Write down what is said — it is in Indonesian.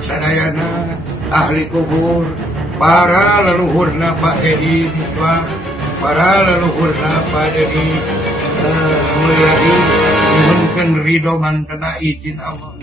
Sadayana ahli kubur, para leluhurna Pak Dedi Miswa, para leluhurna Pak Dedi Mulyadi, mohonkan ridho mantena izin Allah.